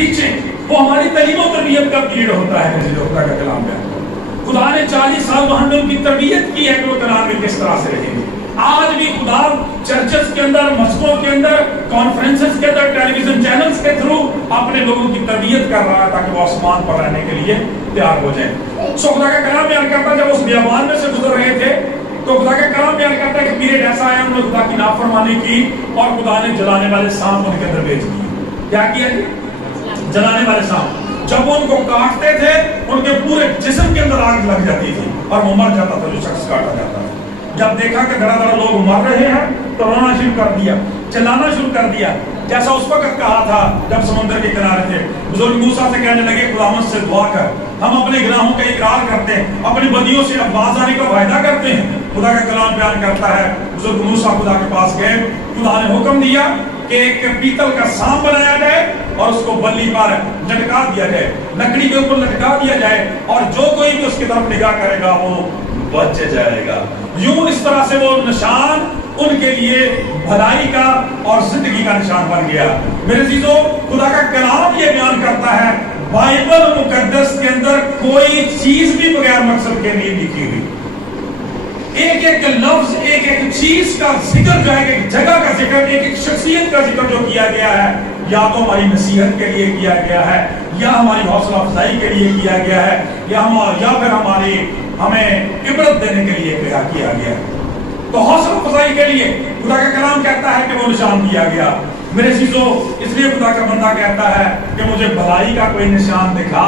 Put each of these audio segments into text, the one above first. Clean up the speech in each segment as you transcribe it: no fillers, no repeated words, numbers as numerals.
Teaching, वो हमारी तालीम और तरबियत का पीरियड होता है जो खुदा का कलाम है। खुदा ने 40 साल वहां में उनकी तरबियत की है कि वो कलाम में किस तरह से रहेंगे। आज भी खुदा चर्चेस के अंदर, मस्जिदों के अंदर, कॉन्फ्रेंसेस के अंदर, टेलीविजन चैनल्स के थ्रू अपने लोगों की तरबियत कर रहा है ताकि वो आसमान पर रहने के लिए तैयार हो जाए। सो खुदा का कलाम बयान करता है जब उस बियाबान में से गुजर रहे थे तो खुदा का कलाम बयान करता है कि पीरियड ऐसा आया, उन्होंने खुदा की नाफरमानी की और खुदा ने जलाने वाले सांप उनके अंदर भेज दिए। क्या किया जी? जलाने वाले सांप। जब वो उनको काटते थे उनके पूरे जिस्म के अंदर आग लग जाती थी और वो मर जाता था जो शख्स काटा जाता था। जब देखा कि धड़ाधड़ लोग मर रहे हैं तो रोना शुरू कर दिया, चिल्लाना शुरू कर दिया, जैसा उस वक्त कहा था जब समुद्र के किनारे थे। बुजुर्ग मूसा से कहने लगे खुदावंद से दुआ कर, हम अपने गुनाहों का इकरार करते हैं, अपनी बदियों से अब बाज आने का वायदा करते हैं। खुदा का कलाम बयान करता है बुजुर्ग मूसा खुदा के पास गए, खुदा ने हुक्म दिया कि एक पीतल का सांप बनाया जाए और उसको बल्ली पर लटका दिया जाए, लकड़ी के ऊपर लटका दिया जाए और जो कोई भी उसकी तरफ निगाह करेगा वो बच जाएगा। यूं इस तरह से वो निशान उनके लिए भलाई का और जिंदगी का निशान बन गया। मेरे चीजों, खुदा का कलाम ये बयान करता है बाइबल मुकद्दस के अंदर कोई चीज भी बगैर मकसद के नहीं लिखी हुई। एक एक लफ्ज, एक एक चीज का जिक्र जो है, एक जगह का जिक्र, एक एक शख्सियत का जिक्र जो किया गया है, या तो हमारी नसीहत के लिए किया गया है, या हमारी हौसला अफजाई के लिए किया गया है, या फिर हमें इबरत देने के लिए किया गया। तो हौसला अफजाई के लिए खुदा का कलाम कहता है कि वो निशान दिया गया। मेरे चीजों, इसलिए खुदा का बंदा कहता है कि मुझे भलाई का कोई निशान दिखा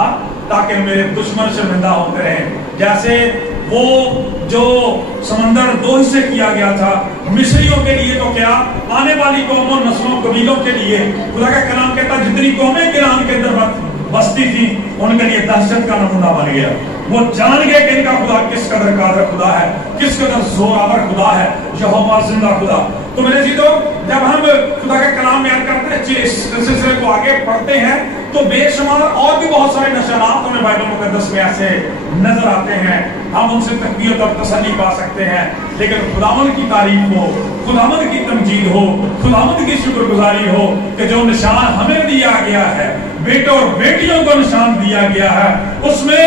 ताकि मेरे दुश्मन शर्मिंदा होते रहें। जैसे वो जो समंदर 2 हिस्से किया गया था मिस्रियों के लिए, तो क्या आने वाली कौमों, नस्लों, कबीलों के लिए खुदा का कलाम कहता है जितनी कौमें ईरान के अंदर बसती थी उनके लिए दहशत का नमूना बन गया। वो जान गए कि इनका खुदा किस कदर कादर खुदा है, किस कदर जोरावर खुदा है, यहोवा जिंदा खुदा। तो मेरे जी, तो जब हम खुदा का कलाम बयान करते हैं, इस सिलसिले को आगे पढ़ते हैं तो बेशुमार और भी बहुत सारे निशानात हमें बाइबल मुकद्दस में ऐसे नजर आते हैं। हम उनसे तकबीरत और तसल्ली पा सकते हैं, लेकिन खुदावंद की तारीफ हो, खुदावंद की तमजीद हो, खुदावंद की शुक्रगुजारी हो कि जो निशान हमें दिया गया है, बेटों और बेटियों को निशान दिया गया है, उसमें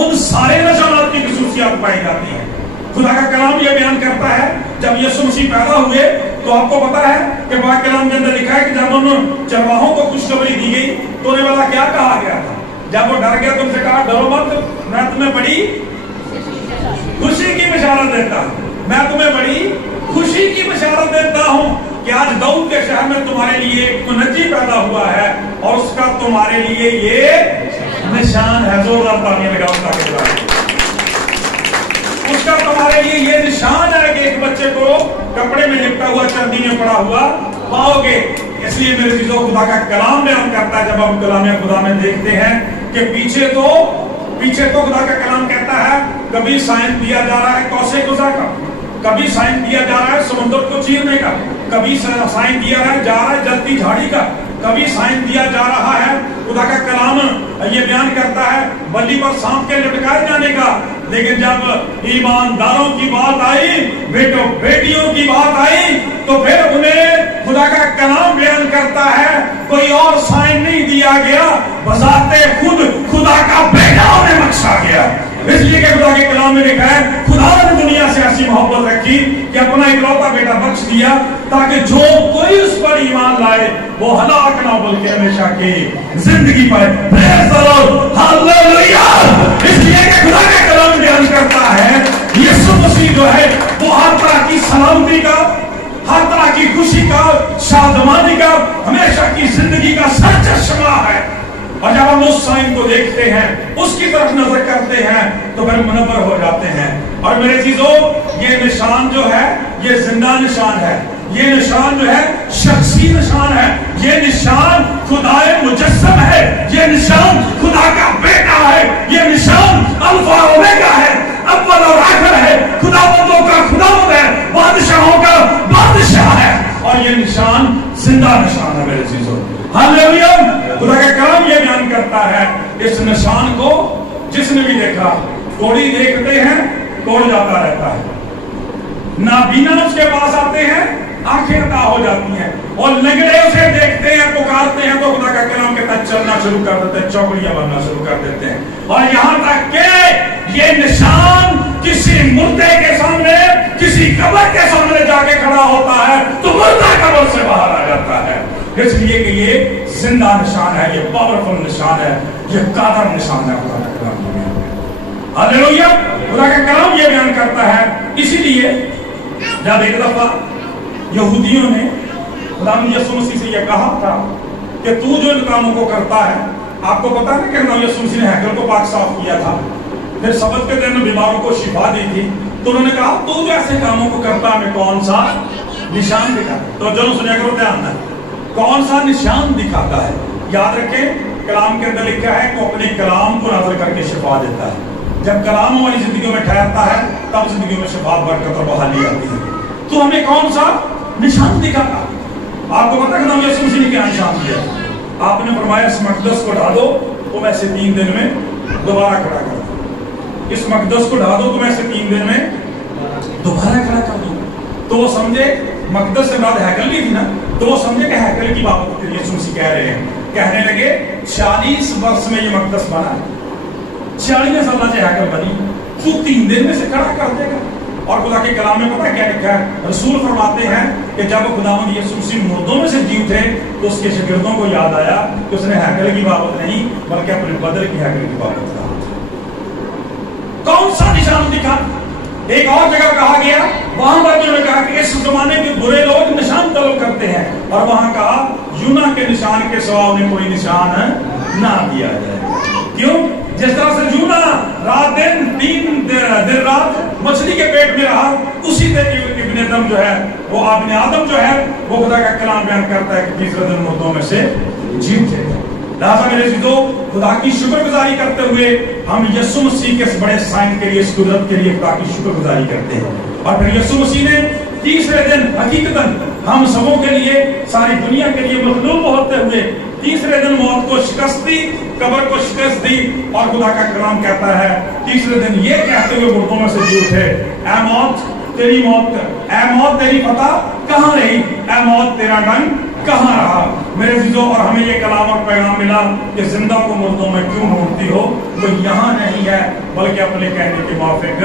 उन सारे निशानात की खसूसियात पाई जाती है। खुदा का कलाम यह बयान करता है जब यीशु मसीह पैदा हुए तो आपको पता है कि पाक कलाम के अंदर लिखा है कि जब उन चरवाहों को खुशखबरी दी गई तो उन्हें वाला क्या कहा गया था? जब वो डर गया तो उनसे कहा डरो मत, मैं तुम्हें बड़ी खुशी की बशारत देता हूं, मैं तुम्हें बड़ी खुशी की बशारत देता हूं कि आज दाऊद के शहर में तुम्हारे लिए एक मुनज्जी पैदा हुआ है और उसका तुम्हारे लिए ये निशान है। जोरदार तालियां लगाओ। उसका तुम्हारे लिए ये निशान है कि एक बच्चे को कपड़े में लिपटा हुआ, चांदी में पड़ा हुआ पाओगे। इसलिए मेरे चीजों, खुदा का कलाम बयान करता है, जब हम कलाम खुदा में देखते हैं कि पीछे तो खुदा का कलाम कहता है कभी साइन दिया जा रहा है कौसे गुजा का, कभी साइन दिया जा रहा है समुद्र को चीरने का, कभी साइन दिया जा रहा है जलती झाड़ी का, कभी साइन दिया जा रहा है। खुदा का कलाम ये बयान करता है बल्ली पर सांप के लटकाए जाने का। लेकिन जब ईमानदारों की बात आई, बेटों बेटियों की बात आई, तो फिर उन्हें खुदा का कलाम बयान करता है कोई और साइन नहीं दिया गया, बजाते खुद खुदा का बेटा उन्हें बख्शा गया। इसलिए कि खुदा के कलाम में लिखा है खुदा ने दुनिया से ऐसी मोहब्बत रखी कि अपना इकलौता बेटा बख्श दिया ताकि जो कोई उस पर ईमान लाए वो हलाक ना बल्कि हमेशा की जिंदगी पाए। Praise the Lord, hallelujah. इसलिए कि खुदा का कलाम बयान करता है यीशु मसीह जो है वो हर तरह की सलामती का, हर तरह की खुशी का, शादमानी का, हमेशा की जिंदगी का सरचश्मा है। और जब हम उस साइन को देखते हैं, उसकी तरफ नजर करते हैं, तो फिर मुनव्वर हो जाते हैं। और मेरे चीजों, ये निशान जो है ये जिंदा निशान है, ये निशान जो है शख्सी निशान है, ये निशान खुदाए मुजस्सम है, ये निशान खुदा का बेटा है, ये निशान अल्फा ओमेगा है, अव्वल और आखिर है, खुदावंदों का खुदावंद है, बादशाहों का बादशाह है। और ये निशान जिंदा निशान है मेरे चीजों। हालेलुया। खुदा का कलाम ये बयान करता है इस निशान को जिसने भी देखा, कोड़ी देखते हैं कोड़ जाता रहता है, नाबीना उसके पास आते हैं आंखें अता हो जाती हैं, और लंगड़े उसे देखते हैं, पुकारते हैं तो खुदा का कलाम कहता है चलना शुरू कर देते हैं, चौकड़ियां बनना शुरू कर देते हैं। और यहाँ तक कि ये निशान किसी मुर्दे के सामने, किसी कब्र के सामने जाके खड़ा होता है तो मुर्दा कब्र से बाहर आ जाता है, इसलिए कि ये जिंदा निशान है, ये पावरफुल निशान है, ये कादर निशान है खुदा का कलाम। हालेलुया। खुदा का कलाम ये बयान करता है। इसीलिए जब एक दफा यहूदियों ने खुदा यीशु मसीह से यह कहा था कि तू जो इन कामों को करता है, आपको पता है कि खुदा यीशु मसीह ने हैकल को पाक साफ किया था, फिर सबत के दिन बीमारों को शिफा दी थी, तो उन्होंने कहा तू जो ऐसे कामों को करता है, कौन सा निशान दिखाता? तो जो सुनिया करो ध्यान है, कौन सा निशान दिखाता है? याद रखें कलाम के अंदर लिखा है कि अपने कलाम को नाज़िल करके शिफा देता है। जब कलाम हमारी जिंदगियों में ठहरता है तब जिंदगियों में शिफा, बरकत और बहाली आती है। तो हमें कौन सा निशान दिखाता? आपको पता है यीशु मसीह ने क्या निशान दिया? आपने फरमाया इस मकदस को ढा दो तो मैं इसे 3 दिन में दोबारा खड़ा कर दूं, इस मकदस को ढा दो तो मैं इसे 3 दिन में दोबारा खड़ा कर दूं। तो वो समझे मकदस से बाद हैकल भी थी ना, तो वो समझे कि हैकल की बात यीशु मसीह कह रहे हैं। कहने लगे 40 वर्ष में ये मकदस बना, 40 साल से हैकल बनी, तू 3 दिन में से खड़ा कर देगा। और खुदा के कलाम में पता क्या लिखा है? रसूल फरमाते हैं कि जब खुदावंद यीशु मसीह मुर्दों में से जी उठे तो उसके शागिर्दों को याद आया कि उसने हैकल की बाबत नहीं बल्कि अपने बदल की हैकल की बाबत कहा। कौन सा निशान दिखा? एक और जगह कहा गया, वहां पर उन्होंने कहा कि इस जमाने के बुरे लोग निशान तलब करते हैं, और वहां कहा यूना के निशान के सिवा उन्हें कोई निशान ना दिया जाए। क्यों? जिस तरह से यूना रात दिन 3 दिन रात मछली के पेट में रहा, उसी तरह इब्ने आदम जो है वो अपने आदम जो है वो खुदा का कलाम बयान करता है कि तीसरे दिन मुर्दों में से जी उठे। लिहाजा मेरे जीतो खुदा की शुक्रगुजारी करते हुए हम यीशु मसीह के इस बड़े साइन के लिए, इस कुदरत के लिए खुदा की शुक्रगुजारी करते हैं। और फिर यीशु मसीह ने तीसरे दिन हकीकतन हम सबों के लिए, सारी दुनिया के लिए मखलूक होते हुए तीसरे दिन मौत को शिकस्त दी, कब्र को शिकस्त दी, और खुदा का कलाम कहता है तीसरे दिन ये कहते हुए मुर्दों में से जी उठे, ऐ मौत तेरी मौत, ऐ मौत तेरी फतह कहाँ रही, ऐ मौत तेरा डंक कहाँ रहा। मेरे जीजों, और हमें ये कलाम और पैगाम मिला कि जिंदा को मुर्दों में क्यों ढूंढती हो, वो यहाँ नहीं है बल्कि अपने कहने के मुआफिक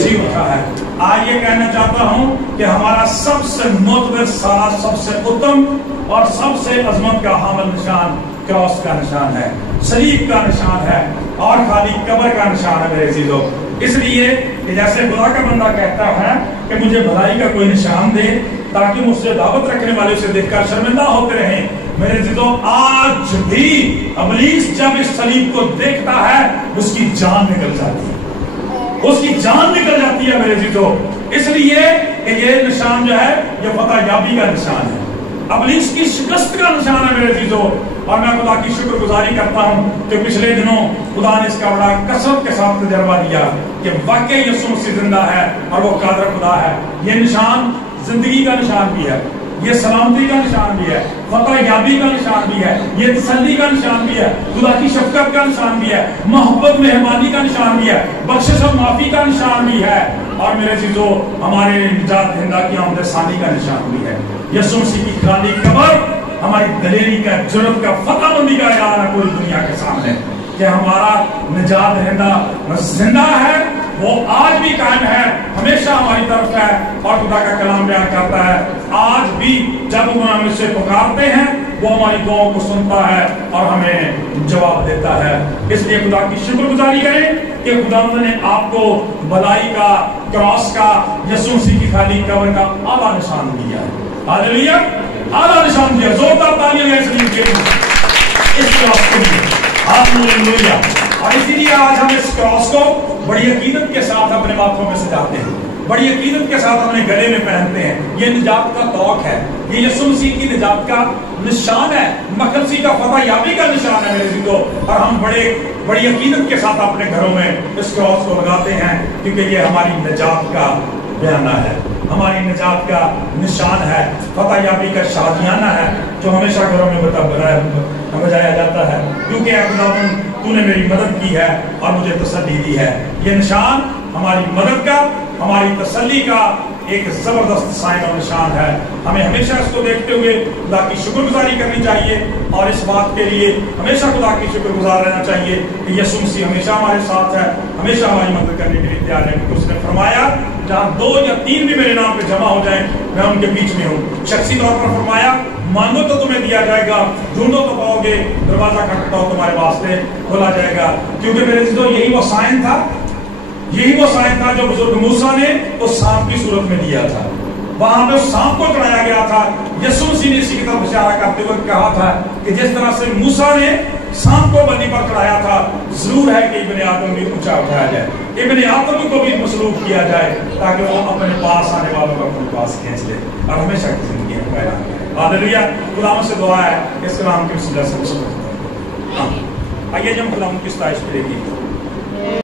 जी उठा है। आज ये कहना चाहता हूँ कि हमारा सबसे मोतबर, सारा सबसे उत्तम और सबसे अजमत का हामिल निशान क्रॉस का निशान है, सलीब का निशान है, और खाली कब्र का निशान है। मेरे जीजों, इसलिए कि जैसे खुदा का बंदा कहता है कि मुझे भलाई का कोई निशान दे ताकि मुझसे दावत रखने वाले उसे देखकर शर्मिंदा होते रहें, मेरे जीजों आज भी इब्लीस जब इस सलीब को देखता है उसकी जान निकल जाती है, उसकी जान निकल जाती है मेरे जीजों। इसलिए कि ये निशान जो है ये फतह याबी का निशान है, इब्लीस की शिकस्त का निशान है मेरे जीजों। और मैं खुदा की शुक्रगुजारी करता हूँ कि पिछले दिनों खुदा ने इसका बड़ा कसरत के साथ तजर्बा दिया कि वाकई यीशु मसीह जिंदा है और वो कादर खुदा है। ये निशान जिंदगी का निशान भी है, ये सलामती का निशान भी है, फतह याबी का निशान भी है, ये तसल्ली का निशान भी है, खुदा की शफकत का निशान भी है, मोहब्बत मेहरबानी का निशान भी है, बख्शिश और माफी का निशान भी है, और मेरे चीजों हमारे निजात दहिंदा की आमद सानी का निशान भी है। यीशु मसीह की खाली कब्र हमारी दलेरी का, जुर्रत का, फतहबंदी का ऐलान है पूरी दुनिया के सामने कि हमारा निजात दहिंदा जिंदा है, वो आज भी कायम है, हमेशा हमारी तरफ है। और खुदा का कलाम बयान करता है आज भी जब हम इससे पुकारते हैं वो हमारी दुआओं को सुनता है और हमें जवाब देता है। इसलिए खुदा की शुक्रगुजारी करें कि खुदा ने आपको भलाई का, क्रॉस का, यीशु मसीह की खाली कब्र का आला निशान दिया है। हालेलुया, आला निशान दिया। जोरदार तालियां हैं इस क्रॉस के लिए। हालेलुया। और इसीलिए आज हम इस क्रॉस को बड़ी अकीदत के साथ अपने माथों में सजाते हैं, बड़ी अकीदत के साथ अपने गले में पहनते हैं। ये निजात का तौक है, ये यीशु मसीह की निजात का निशान है, मखलसी का फतह याबी का निशान है मेरे जीतो। और हम बड़ी अकीदत के साथ अपने घरों में इस क्रॉस को लगाते हैं क्योंकि ये हमारी निजात का बयाना है, हमारी निजात का निशान है, फतह याबी का शादियाना है जो हमेशा घरों में बजाया जाता है क्योंकि खुदावंद तूने मेरी मदद की है और मुझे तसल्ली दी है। ये निशान हमारी मदद का, हमारी तसल्ली का ایک زبردست سائن اور نشان ہے. ہمیں ہمیشہ اس کو دیکھتے ہوئے خدا کی شکر گزاری کرنی چاہیے اور اس بات کے لیے ہمیشہ خدا کی شکر گزار رہنا چاہیے کہ یسوع مسیح ہمیشہ ہمارے ساتھ ہے, ہمیشہ ہماری مدد کرنے کے لیے تیار ہے. کیونکہ اس نے فرمایا جہاں 2 یا 3 بھی میرے نام پہ جمع ہو جائیں میں ان کے بیچ میں ہوں. شخصی طور پر فرمایا مانگو تو تمہیں دیا جائے گا, ڈھونڈو تو پاؤ گے, دروازہ کھٹکھٹاؤ تمہارے واسطے کھولا جائے گا. کیونکہ میرے عزیزو یہی وہ سائن تھا, یہی وہ سائن تھا جو بزرگ موسیٰ نے اس سانپ کی صورت میں دیا تھا. وہاں پہ اس سانپ کو چڑھایا گیا تھا. یسوع مسیح نے اسی کی طرف اشارہ کرتے ہوئے کہا تھا کہ جس طرح سے موسیٰ نے سانپ کو بندی پر چڑھایا تھا, ضرور ہے کہ ابن آدم بھی اونچا اٹھایا جائے, ابن آدم کو بھی مسلوب کیا جائے تاکہ وہ اپنے پاس آنے والوں کو اپنے پاس کھینچ لے اور ہمیشہ کی زندگی میں پیدا کرے. ہاللیلویا. خدا سے دعا ہے اس کلام کی وسیلہ سے. آئیے جب خدا کی ستائش کرے گی.